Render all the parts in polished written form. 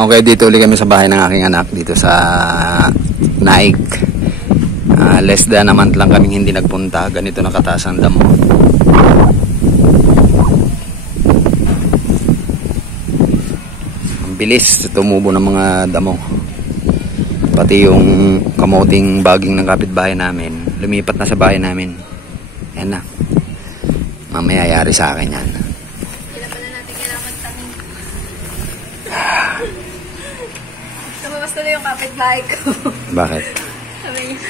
Okay, dito ulit kami sa bahay ng aking anak dito sa Naik. Less than a month lang kaming hindi nagpunta. Ganito nakataas ang damo. Ang bilis tumubo ng mga damo. Pati yung kamuting baging ng kapitbahay namin lumipat na sa bahay namin. Yan na. Mamaya yari sa akin yan. Kailan pa na natin kailangan tangin. Lumabas na yung kapitbahay ko. Bakit? Sabi niya.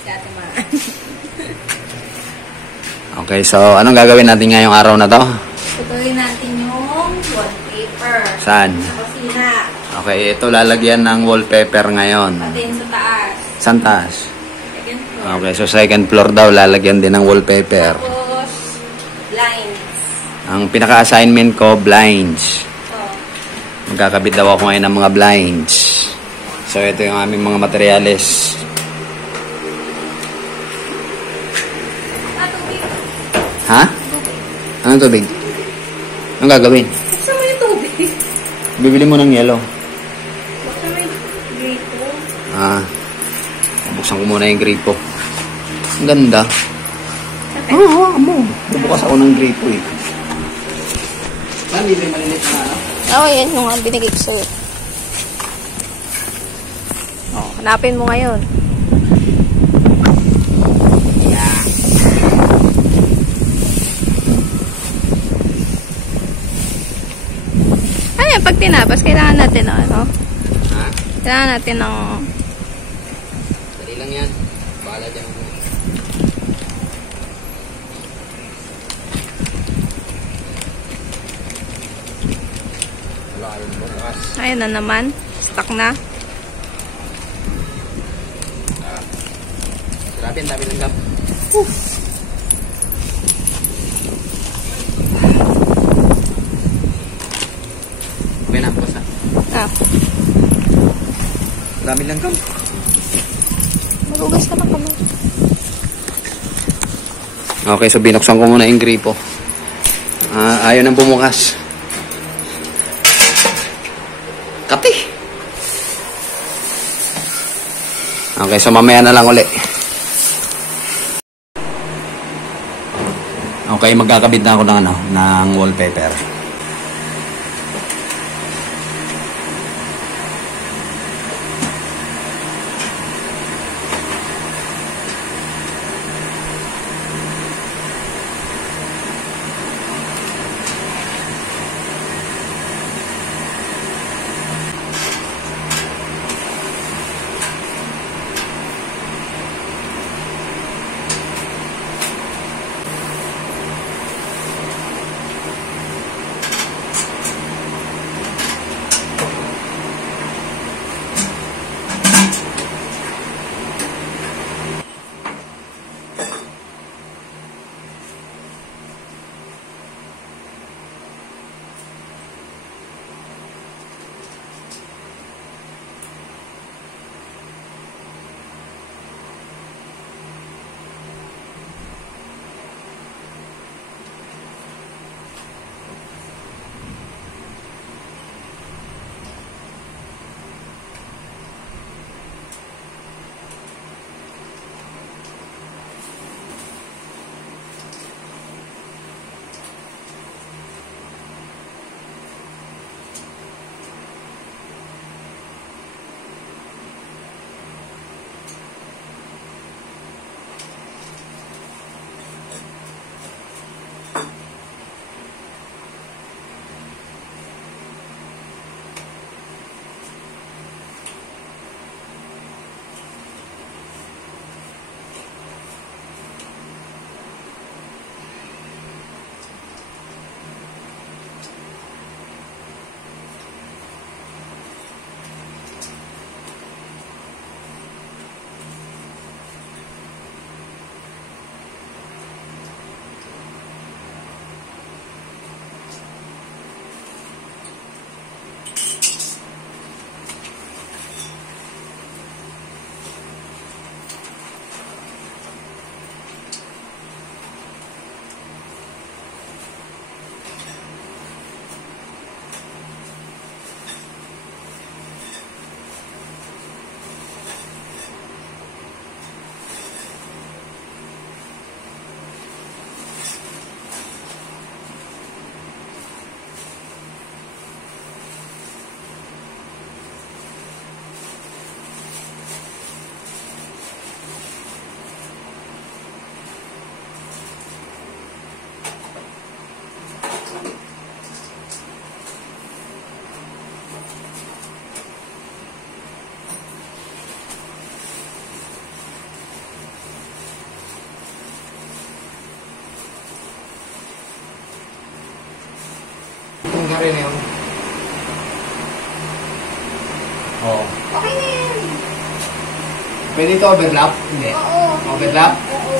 Si Ate Ma. Okay, so anong gagawin natin ngayong araw na to? Tutuloy natin yung wallpaper. Saan? Sa kusina. Okay, ito lalagyan ng wallpaper ngayon. Pati yung sa taas. Saan taas? Second floor. Okay, so second floor daw lalagyan din ng wallpaper. Tapos, blinds. Ang pinaka-assignment ko, blinds. So, Magkakabit daw ako ngayon ng mga blinds. So ito yung aming mga materyales. tubig. Ha? Anong tubig? Anong gagawin? Buksan mo yung tubig. Bibili mo ng yelo. Buksan mo yung gripo. Buksan ko muna yung gripo. Ang ganda. Oo, mo. Bubukas ako ng gripo eh. Saan hindi malilit na ano? Oo, yan yung binigay ko sa'yo. Oh, hanapin mo ngayon. Yeah. Ay, pag tinapos, kailangan natin ng ano? Ha? Kailangan natin ng... Dali lang yan. Bahala dyan. Ayun na naman. Stuck na. Grabe, ang dami ng gap. Okay na, bukas na. Dami lang gap. Magugas ka na kami. Okay, so binuksan ko muna yung gripo. Ayaw nang bumukas. Kape. Okay, so mamaya na lang uli. Okay, magkakabit na ako ng wallpaper. rin yun. Oo. Okay na yan. Pwede ito overlap? Hindi. Oo. Overlap? Oo.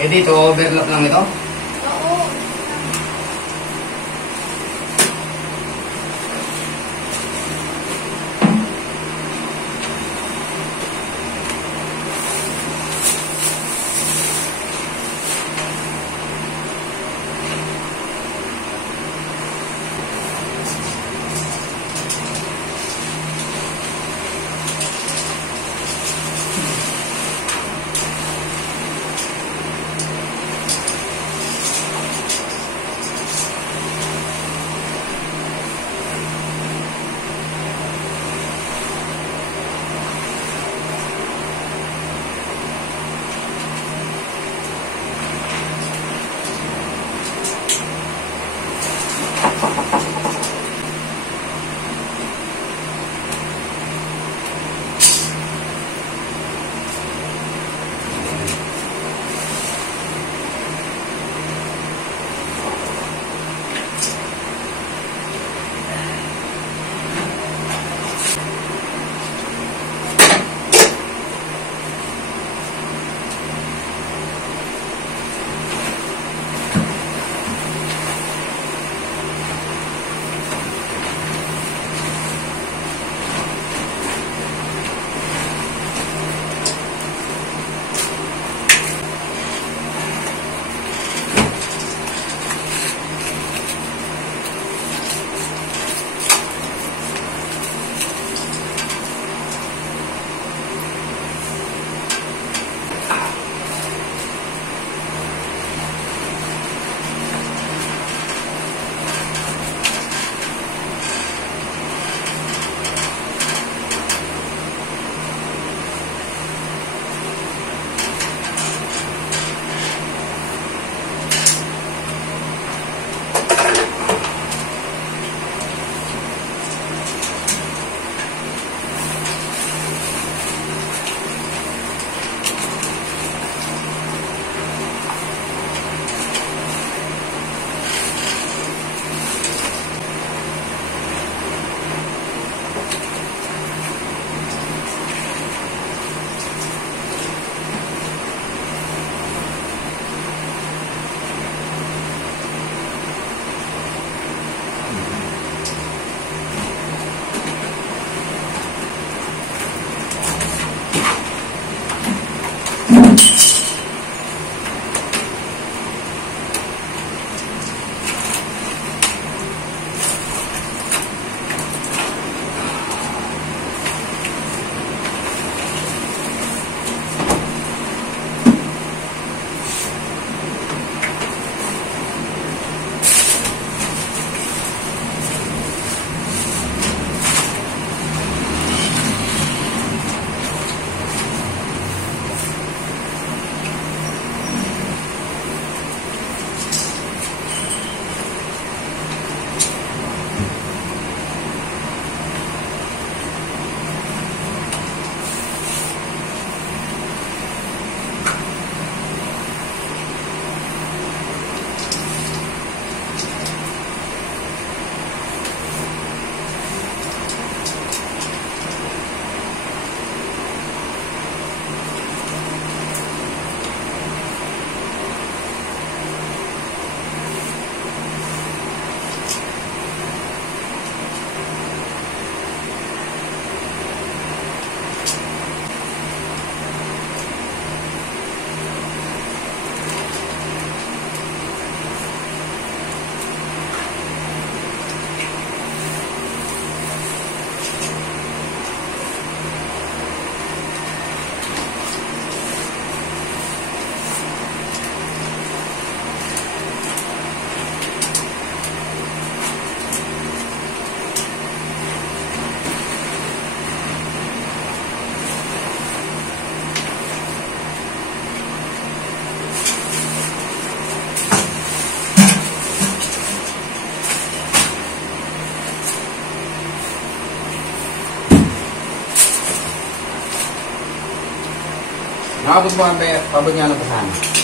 Eh dito, overlap lang ito? Oo. Nakabot mo ang pabot nga ng kasama.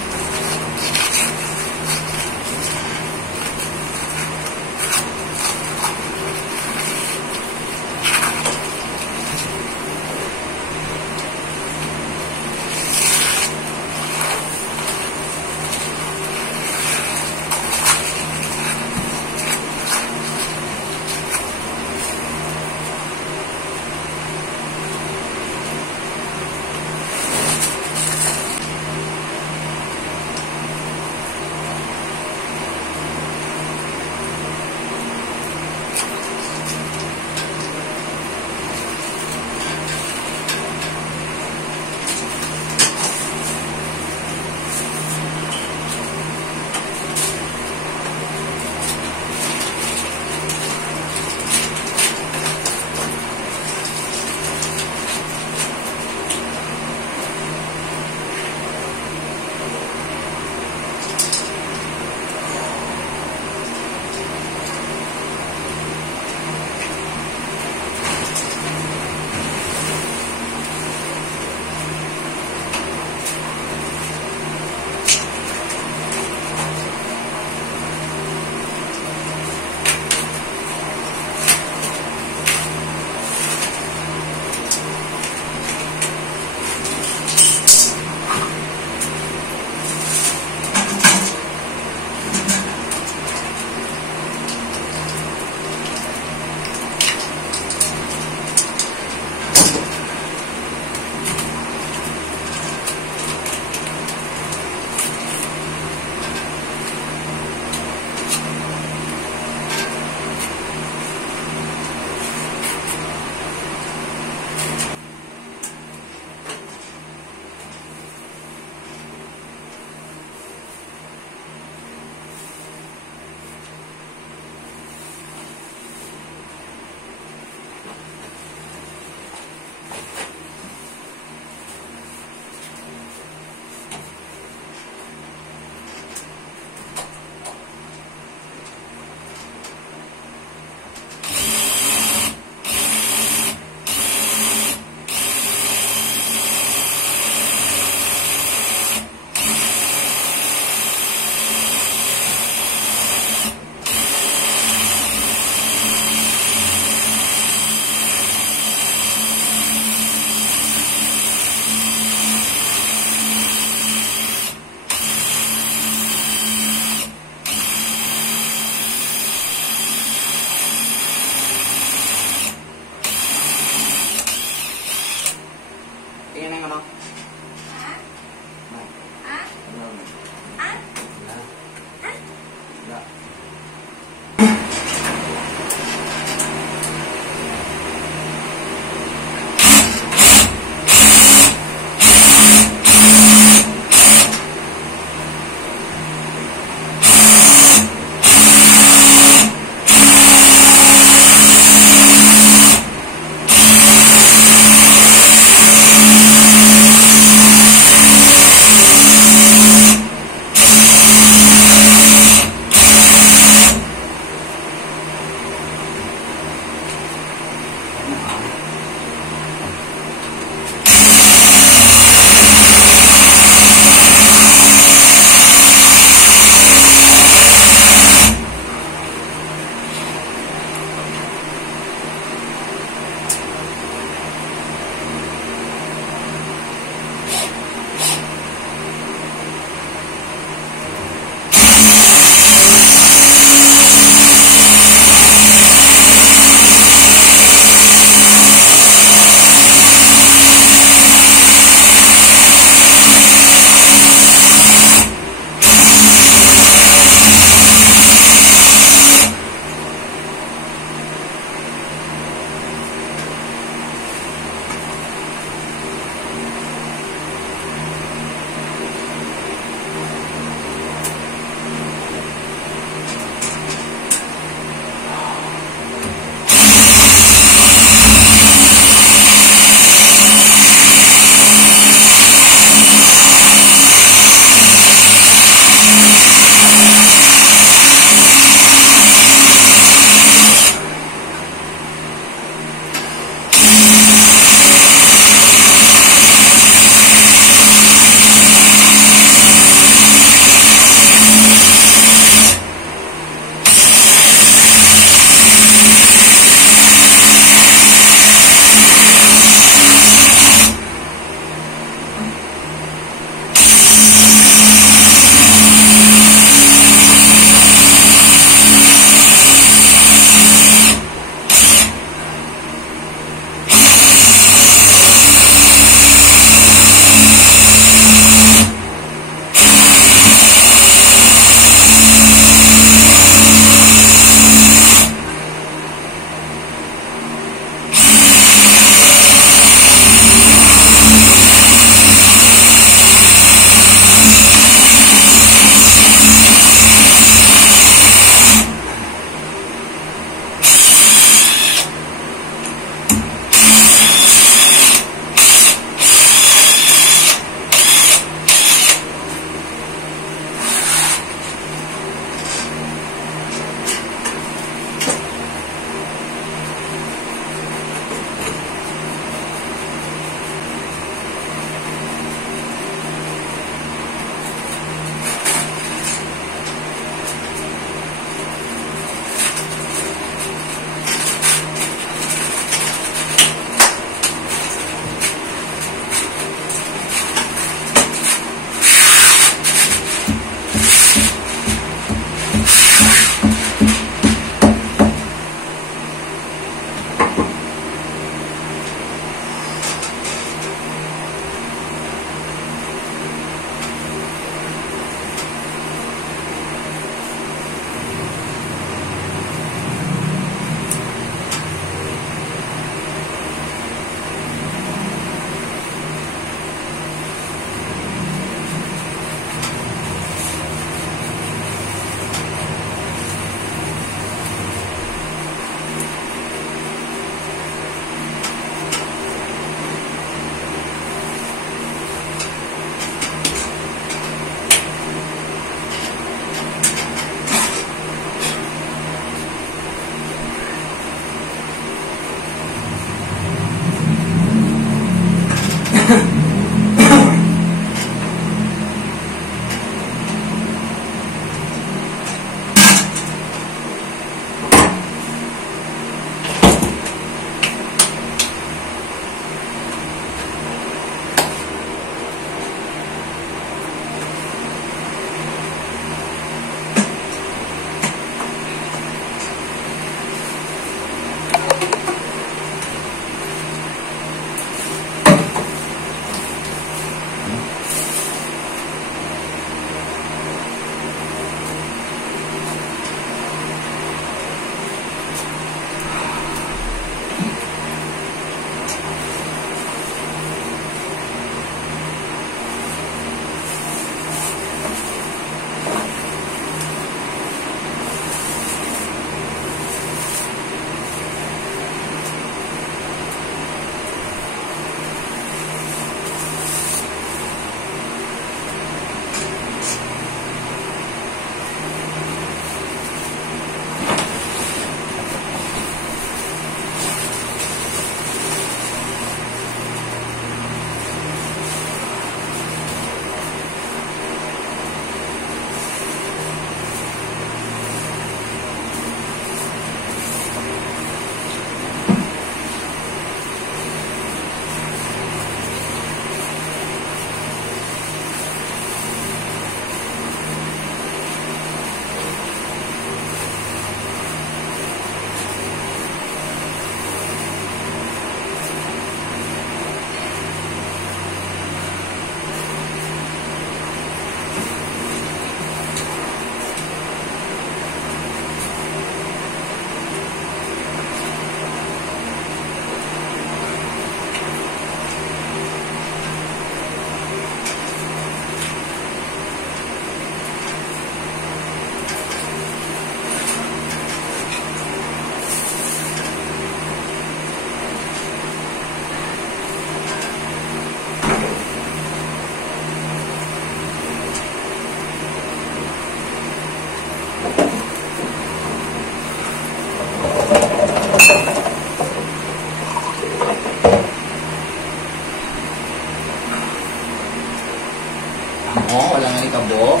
alikabok.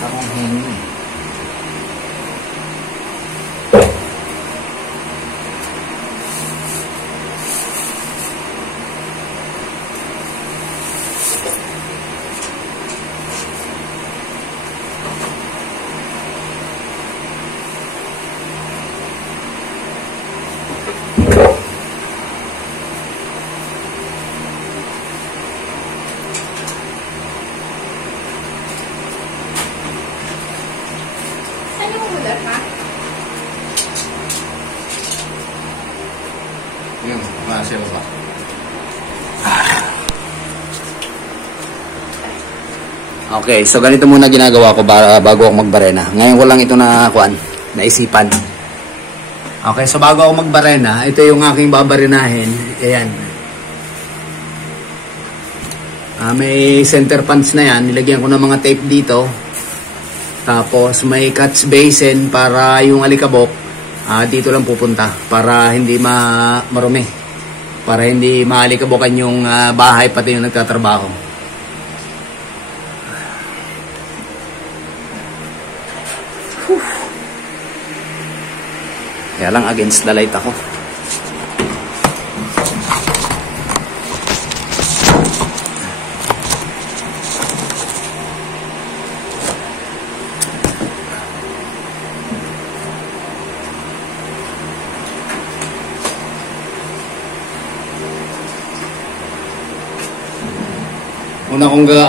Sarong hengi. Saan yung ulat, ha? Yun, kasi ba? Okay, so ganito muna ginagawa ko bago ako magbarena. Ngayon ko lang ito naisipan. Okay, so bago ako magbarena, ito yung aking babarenahin. Ayan. May center pans na yan. Nilagyan ko ng mga tape dito. Tapos may catch basin para yung alikabok dito lang pupunta. Para hindi marumi. Para hindi maalikabokan yung bahay pati yung nagtatrabaho. Kaya lang against the light ako.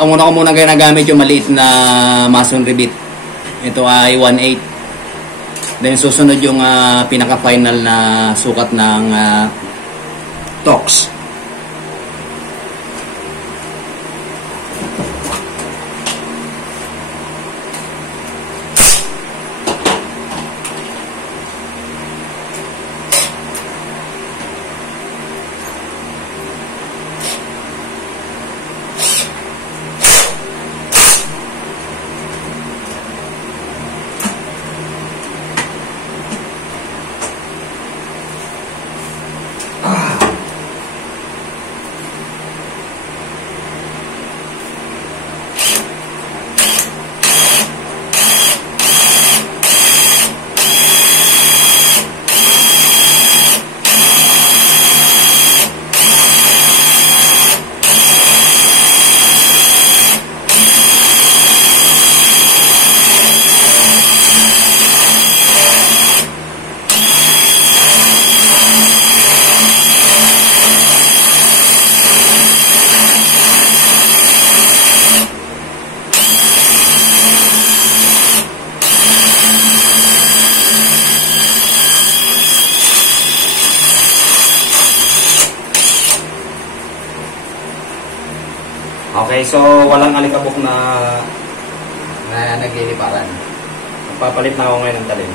Una ko muna ginagamit yung maliit na masonry bit. Ito ay 1/8. Then susunod yung pinaka-final na sukat ng Tox. Okay, so walang alikabok na nagliliparan. Magpapalit na ako ngayon ng talim.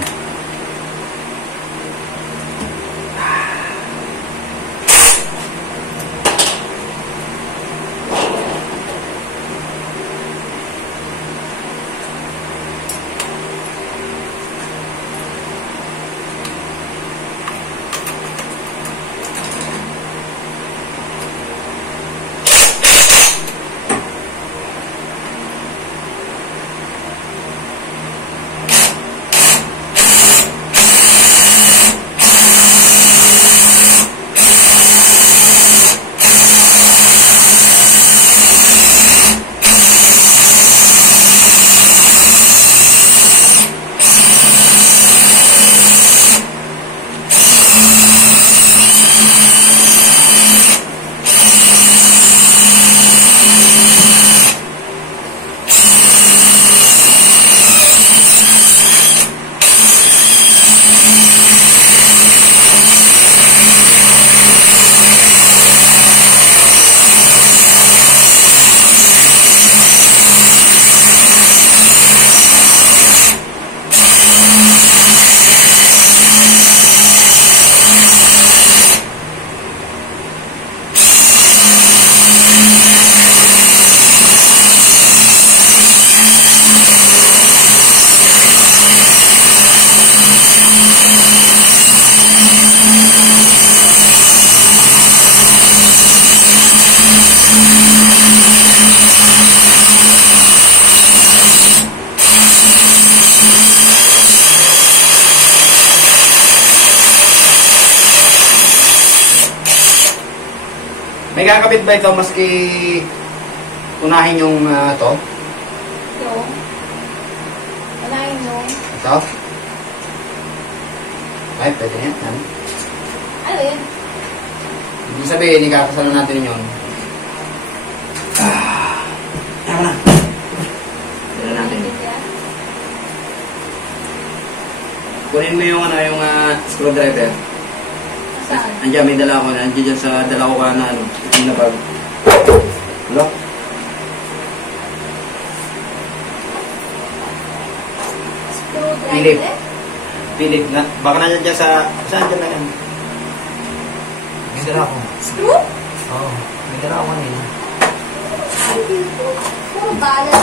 May kakabit ba ito maski unahin yung to? Yung? Unahin yung? Ito? Ay, pwede na yan. Ano yun? Ibig sabihin, ikakasalo natin yun. Tama na. Dala natin. Kunin mo yung, yung screwdriver. Saan? Andiyan, may dala ko na. Andiyan dyan sa dala ko ka na itim na bag. Hello? Philip. Screwdriver? Philip na. Baka nandiyan dyan sa... Saan dyan na yan? May dala ko. Screw? Oo. May dala ko kanina. Ay, dito. Puro bala.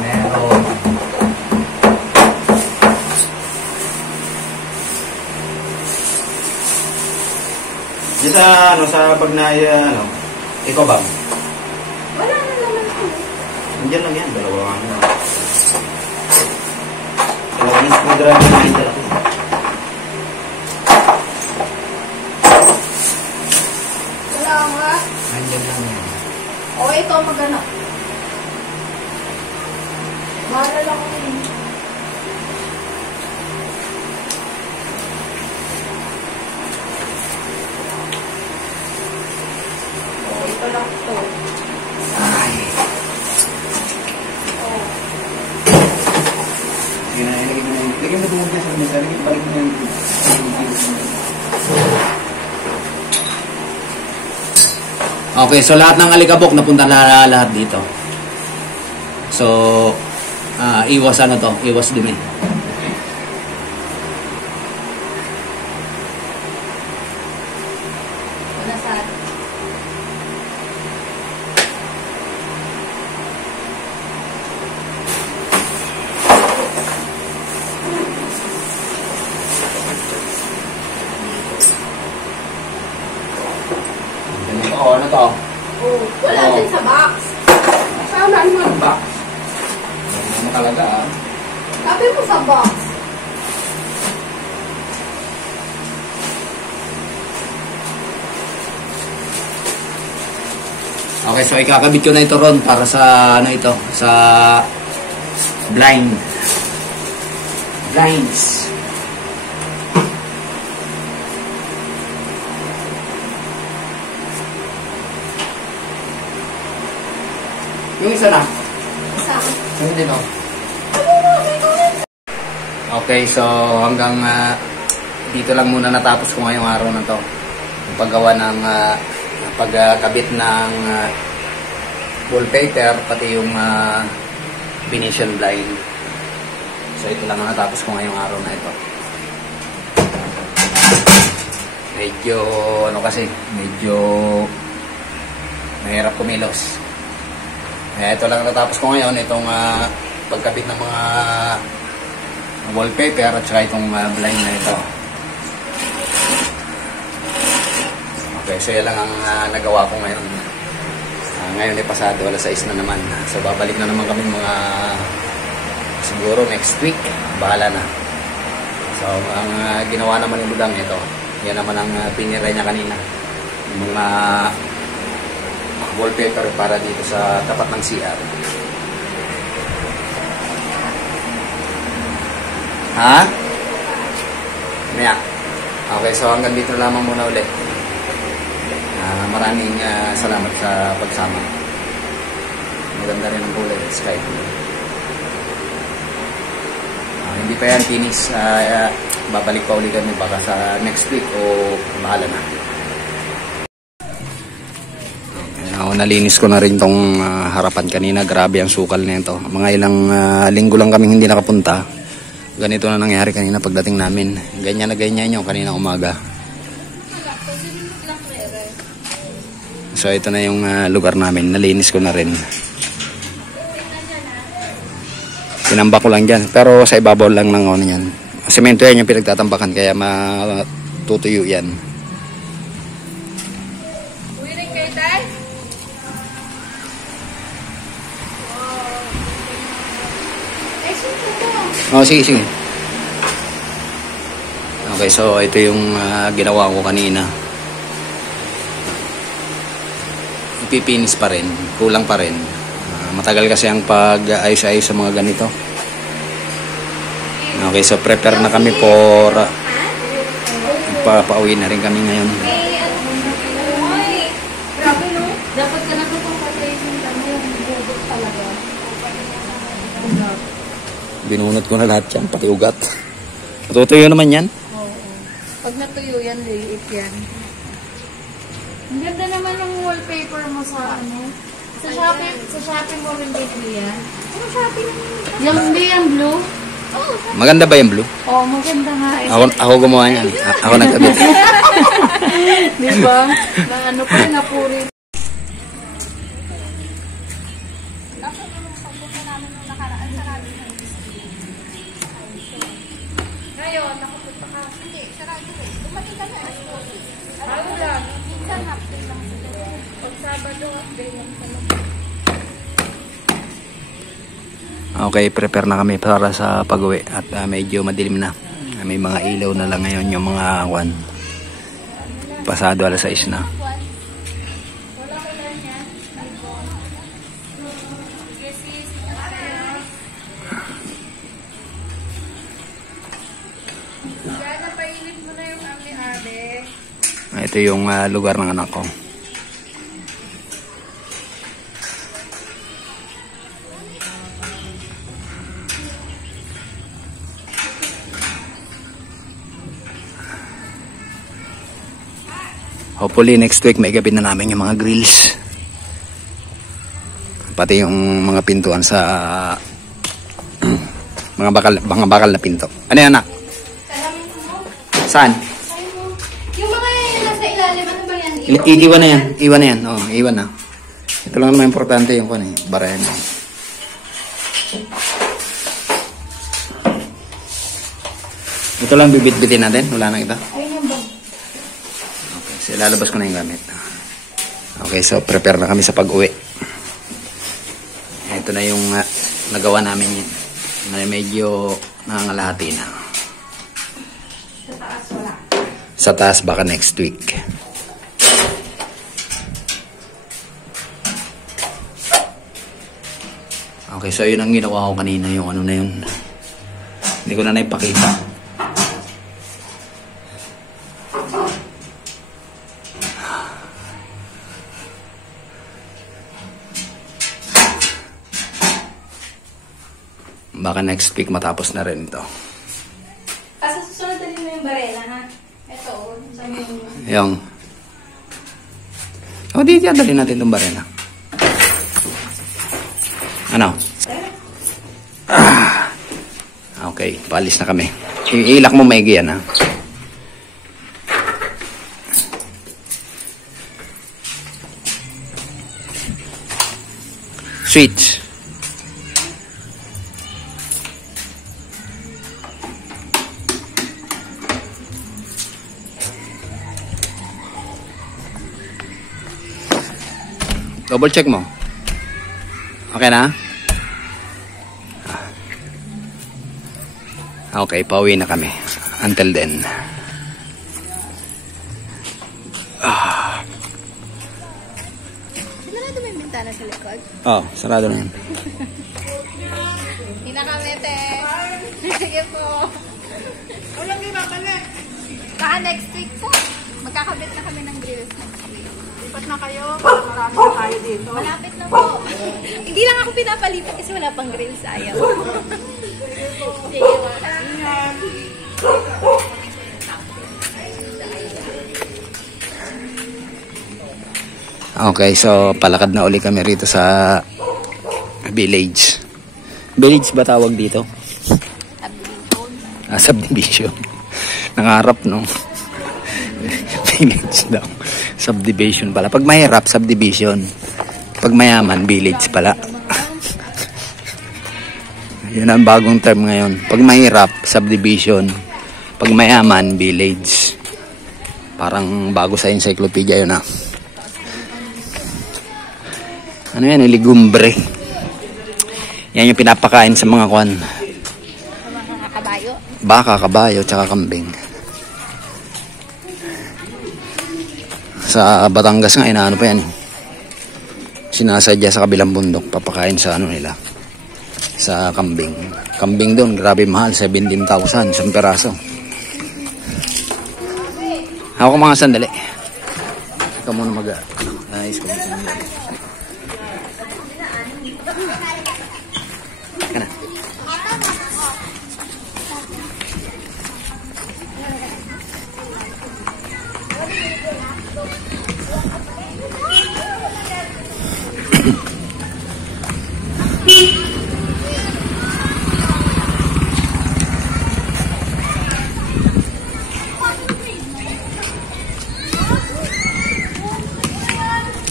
Meron. Diyan sa, sa bag na, ikaw bag. Wala na naman ito. Nandiyan lang yan. Dalawa ka na. Dalawa yung screwdriver na yung dala ko. Wala nga. Nandiyan lang yan. O, ito magano. Bahala lang ko yun. O, ito lang ito. Ay. O. Sige na, ilagay mo na yun. Ilagay mo doon dyan sa mesa. Ilagay, balik mo na yun. Okay, so lahat ng alikabok napunta na lahat dito. So, iwas ano to? Iwas dumi. Wala saan. Oo, ano to? Oh, wala Oo. din sa box. Sana naman ba? Ano talaga ah? Sabi mo sa box. Okay, so ikakabit ko na ito ron para sa ano ito, sa blinds. Yung isa na. Saan? Yung din oh. Ano na, may comment? Okay, so hanggang dito lang muna natapos ko ngayong araw na to. Yung paggawa ng pagkabit ng wallpaper, pati yung Venetian blind. So ito lang ang natapos ko ngayong araw na ito. Medyo ano kasi, medyo mahirap kumilos. Ito lang natapos ko ngayon, itong pagkabit ng mga wallpaper at saka itong blind na ito. Okay, so yan lang ang nagawa ko ngayon. Ngayon ay pasado, alas 6 na naman. So babalik na naman kami mga siguro next week. Bahala na. So ang ginawa naman ng budang ito, yan naman ang pinira niya kanina. Yung mga wallpaper para dito sa tapat ng CR. Ha? Maya. Okay, so hanggang dito lamang muna ulit. Maraming salamat sa pagsama. Maganda rin ang kulay ng sky. Hindi pa yan finish. Babalik pa ulit kami baka sa next week o bahala na. Nalinis ko na rin tong harapan kanina. Grabe ang sukal na ito. Mga ilang linggo lang kaming hindi nakapunta. Ganito na nangyari kanina pagdating namin. Ganyan na ganyan yung kanina umaga. So ito na yung lugar namin. Nalinis ko na rin. Tinambak ko lang dyan. Pero sa ibabaw lang ng ano yan. Semento yan yung pinagtatambakan. Kaya matutuyo yan. Uwi rin kayo, tay? Eh, sino to? Oh, sige, sige. Okay, so ito yung ginawa ko kanina. nagpipinis pa rin. Kulang pa rin. Matagal kasi ang pag-ayos-ayos sa mga ganito. Okay, so prepare na kami for pauwi na rin kami ngayon. Grabe no? Dapat ka nakapapatay yung bubot talaga. Binunot ko na lahat yan, pati ugat. Matutuyo naman yan. Oo. Pag natuyo yan, liit yan. Ang ganda naman ng wallpaper mo sa sa Shopee mo rin dito yan. Ano Shopee naman? Yung hindi yung blue? Oh, Maganda ba yung blue? oh, maganda nga. Ako gumawa yan. Ako nagkabit. Diba? Na ano pa, napuri. Ngayon, nakapunta ka. Hindi, sarado ko. Dumating ka na. Ano lang? Minsan update lang sila. Pag Sabado, update lang sila. Okay, prepare na kami para sa pag-uwi. At medyo madilim na. May mga ilaw na lang ngayon yung mga pasado alas 6 na. Ito yung lugar ng anak ko. Hopefully next week may gabi na namin yung mga grills. Pati yung mga pintuan sa mga bakal na pinto. Ano yan, anak? Saan? Yung mga nasa ilalim, ano ba yan? Iwan na yan. Iwan na yan. Oh, iwan na. Ito lang naman importante yung barayan. Ito lang bibit-bitin natin. Wala na iba. Ayun yung bag. Okay, so ilalabas ko na yung gamit. Okay, so prepare na kami sa pag-uwi. Ito na yung nagawa namin yun. Medyo nangangalahati na. Sa taas wala. Sa taas baka next week. Okay, so yun ang ginawa ko kanina, yung ano na yun. Hindi ko na naipakita. Baka next week matapos na rin ito. Kasi susunod din mo yung barela, ha? Ito, saan yung... Yung... O, dito dali natin itong barena. Ano? Okay, paalis na kami. Iilak mo maigi yan, ha? Switch. Double check mo. Okay na? Okay, pauwi na kami. Until then. Sarado mo yung bintana sa likod? Oh, sarado na yan. Hindi na kami, te. Sige po. Walang ibabalik. Baka next week po. Magkakabit na kami ng grills next week. Lipat na kayo. Marami na tayo dito. Malapit na po. Hindi lang ako pinapalipat kasi wala pang grills. Ayaw. Sige po. Okay, so palakad na uli kami rito sa village. Village ba tawag dito? Subdivision. Nangarap, no? Village daw. Subdivision pala. Pag mahirap, subdivision. Pag mayaman, village pala. Yun ang bagong term ngayon. Pag mahirap, subdivision. Pag mayaman, village. Parang bago sa encyclopedia yun, ah. Ano yan? Ligumbre. Yan yung pinapakain sa mga kwan. Mga kabayo. Baka, kabayo, tsaka kambing. Sa Batangas nga, inaano pa yan. sinasadya sa kabilang bundok, papakain sa ano nila, sa kambing. Kambing doon, grabe mahal, 17,000 isang peraso. Ako mga sandali. Ikaw muna mag-ayos ko. Kana.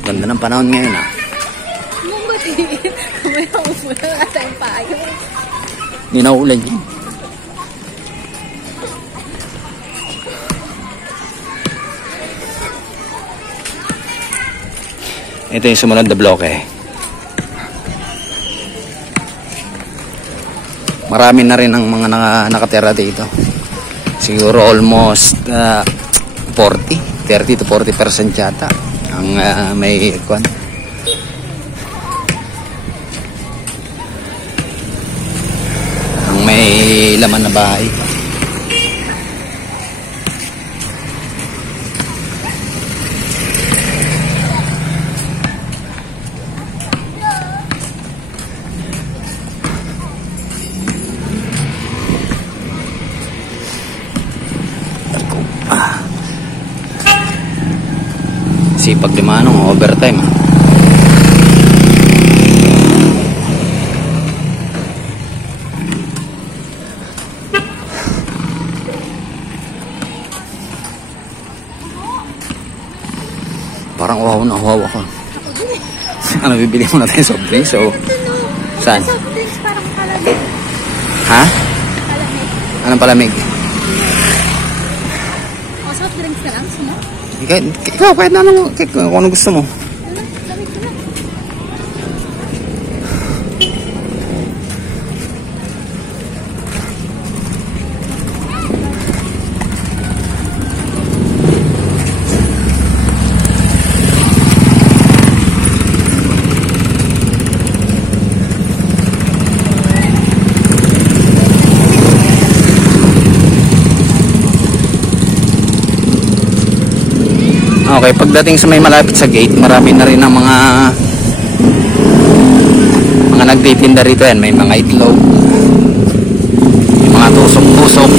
Ganda ng panahon ngayon ah. May umulan at tayong payo. Hindi na ulan yan. Ito yung sumunod na bloke. Marami na rin ang mga nakatira dito. Siguro almost 30 to 40% yata ang may kwan. Ang may laman na bahay. Sipag di manong overtime. Parang uhaw na uhaw ako. Ano, bibili mo na tayo soft drinks? So, saan? Soft drinks parang palamig. Ha? Anong palamig? O, soft drinks ka lang, sino? Ikaw, kahit na ano, kung ano gusto mo. Lamig ka lang. Okay, pagdating sa may malapit sa gate, marami na rin ang mga nagtitinda rito yan. May mga itlog, may mga tusok-tusok.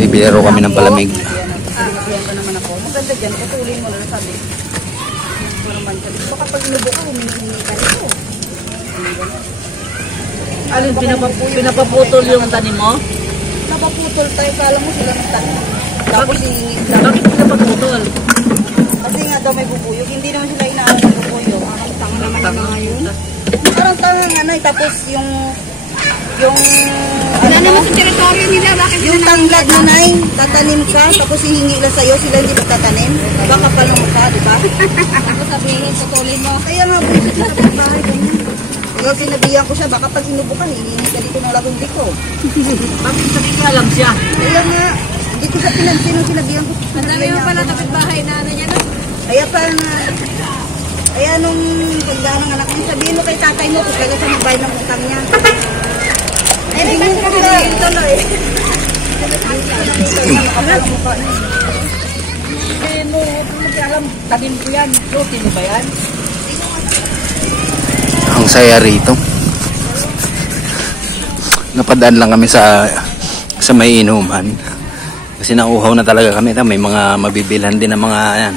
Bibili ro kami ng palamig. Yan pa naman ako. Maganda dyan, patuloy mo na sabi. Baka pag inubo ka, humihingi ka nito. Alin, pinapaputol yung tanim mo? Napaputol tayo, kala mo sila ng tanim. Tapos hihingi ka. Bakit pinapaputol? Kasi nga daw may bubuyog. Hindi naman sila inaano ng bubuyog. Ang tanga naman yung mga yun. Parang tanga nga na, tapos yung Wala naman sa teritoryo nila, bakit yung tanglad mo na tatanim ka, tapos hihingi lang sa'yo, sila hindi magtatanim. Baka palang mukha, di ba? Ako sabihin, putulin mo. Kaya nga po sa bahay ganyan. Kaya sinabihan ko siya, baka pag inubukan, hihingi ka dito ng lagundi ko. Bakit sabi ka alam siya? Kaya nga, hindi ko sa pinansin nung sinabihan ko. Ang dami mo pala kapitbahay na ano niya na. Kaya pa nga, kaya nung pagdaan ng anak ko, sabihin mo kay tatay mo, kung kaya sa magbayad ng utang niya. Ay, hindi ko na tuloy. Eh, no, alam, tanim ko yan. Protein ba yan? Ang saya rito. Napadaan lang kami sa may inuman. Kasi nauhaw na talaga kami. May mga mabibilhan din ng mga yan.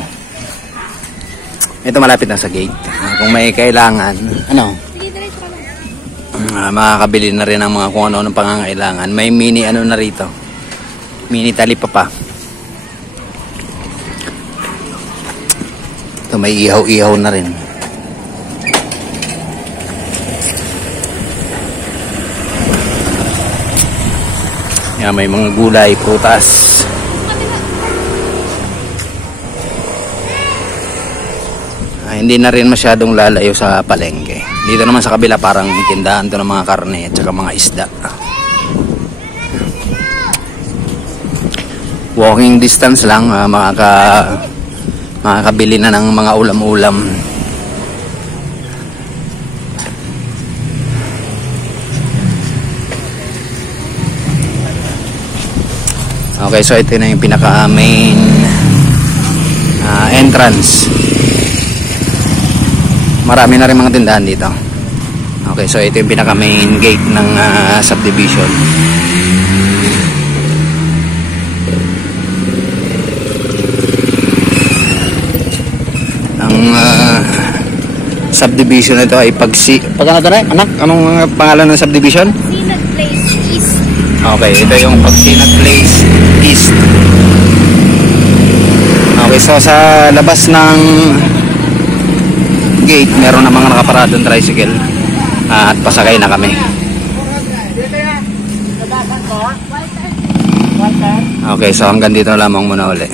Ito malapit na sa gate. Kung may kailangan, ano? Makakabili na rin ang mga kung ano ng pangangailangan. May mini ano na rito. Mini talipapa. Ito may ihaw-ihaw na rin. Yan, may mga gulay, prutas. Hindi na rin masyadong lalayo sa palengke. Dito naman sa kabila parang tindahan to ng mga karne at saka mga isda. walking distance lang, makakabili na ng mga ulam-ulam. Okay, so ito na yung pinaka main entrance. Marami na rin mga tindahan dito. Okay, so ito yung pinaka main gate ng subdivision. Ang subdivision ito ay ano to na? Anak, anong pangalan ng subdivision? Sinat Place East. Okay, ito yung Pagsinat Place East. Okay, so sa labas ng gate, meron na mga nakaparadong tricycle at pasakay na kami. Okay, so hanggang dito lamang muna ulit.